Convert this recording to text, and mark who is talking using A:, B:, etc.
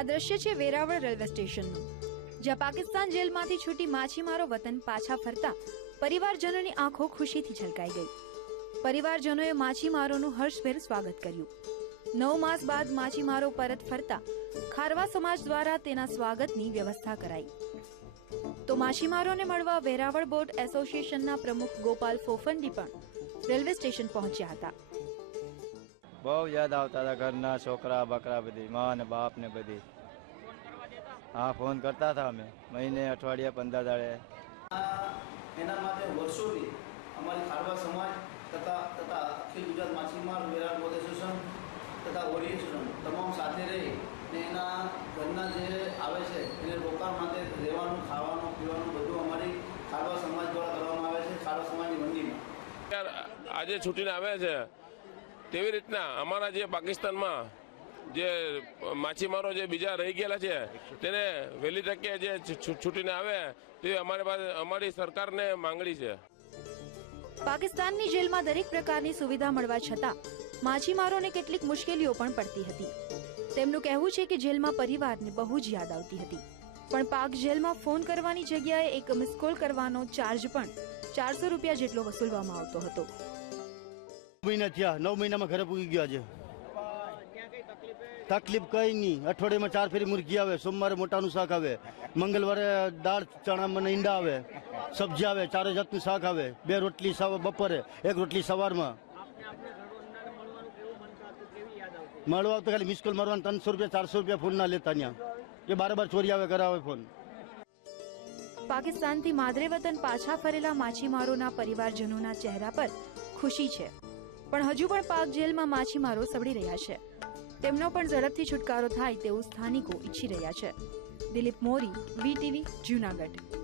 A: આ દ્રશ્ય છે વેરાવળ રેલવે સ્ટેશનનું. જ્યાં પાકિસ્તાન જેલમાંથી છૂટી માછીમારો વતન પાછા ફરતા પરિવારજનોની આંખો ખુશીથી છલકાઈ ગઈ. પરિવારજનોએ માછીમારોનું હર્ષભેર સ્વાગત કર્યું. નવ માસ બાદ માછીમારો પરત ફરતા ખારવા સમાજ દ્વારા તેના સ્વાગતની વ્યવસ્થા કરાઈ. તો માછીમારોને મળવા વેરાવળ બોટ એસોસિએશનના પ્રમુખ ગોપાલ ફોફંડી પણ રેલવે સ્ટેશન પહોંચ્યા હતા.
B: બહુ યાદ આવતા હતા ઘરના છોકરા બકરા બધી મા ને બાપ ને બધી. હા ફોન કરતા હતા અમે. મહિને અઠવાડિયા પંદર દાડે.
C: એના માટે વર્ષોથી અમારી ખારવા સમાજ તથા તથા અખિલ ગુજરાત માછીમાર વેરાળ બોધ એસોસિએશન તથા ઓરિએશન તમામ સાથે રહી ને એના ઘરના જે આવે છે એને રોકાણ માટે રહેવાનું ખાવાનું પીવાનું બધું અમારી ખારવા સમાજ દ્વારા કરવામાં આવે છે ખારવા સમાજની મંદિરમાં.
D: આજે છૂટીને આવે છે. તેવી રીતના અમારા જે પાકિસ્તાનમાં જે માછીમારો જે બીજા રહી ગયેલા છે, તેને વહેલી તકે જે છૂટીને આવે, તે અમારી પાસે, અમારી સરકારને માંગણી છે.
A: પાકિસ્તાનની જેલમાં દરેક પ્રકારની સુવિધા મળવા છતાં માછીમારોને કેટલીક મુશ્કેલીઓ પણ પડતી હતી. તેમનું કહેવું છે કે જેલમાં પરિવારને બહુ જ યાદ આવતી હતી. પણ પાક જેલમાં ફોન કરવાની જગ્યાએ એક મિસકોલ કરવાનો ચાર્જ પણ ચારસો રૂપિયા જેટલો વસૂલવામાં આવતો હતો.
E: મહિના થયા, નવ મહિનામાં ઘરે પૂગી ગયા છે તકલીફ કઈ નહીં અઠવાડિયામાં ચાર ફેરી મુરગી આવે, સોમવારે મોટાનું શાક આવે, મંગળવારે દાળ ચણા ઈંડા આવે, સબ્જી આવે, ચારે જાતનું શાક આવે, બે રોટલી બપોરે, એક રોટલી સવારમાં. મળવા તો ખાલી મિસ કોલ મારવાનું ત્રણસો રૂપિયા, ચારસો રૂપિયા ફોન ના લેતા ત્યાં. એ બાર બાર ચોરી આવે, કરાવે ફોન.
A: પાકિસ્તાનથી માદરે વતન પાછા ફરેલા માછીમારોના પરિવારજનોના ચહેરા પર ખુશી છે. પણ હજુ પણ પાક જેલમાં માછીમારો સબડી રહ્યા છે. તેમનો પણ ઝડપથી છુટકારો થાય તેવું સ્થાનિકો ઈચ્છી રહ્યા છે. દિલીપ મોરી, વીટીવી, જૂનાગઢ.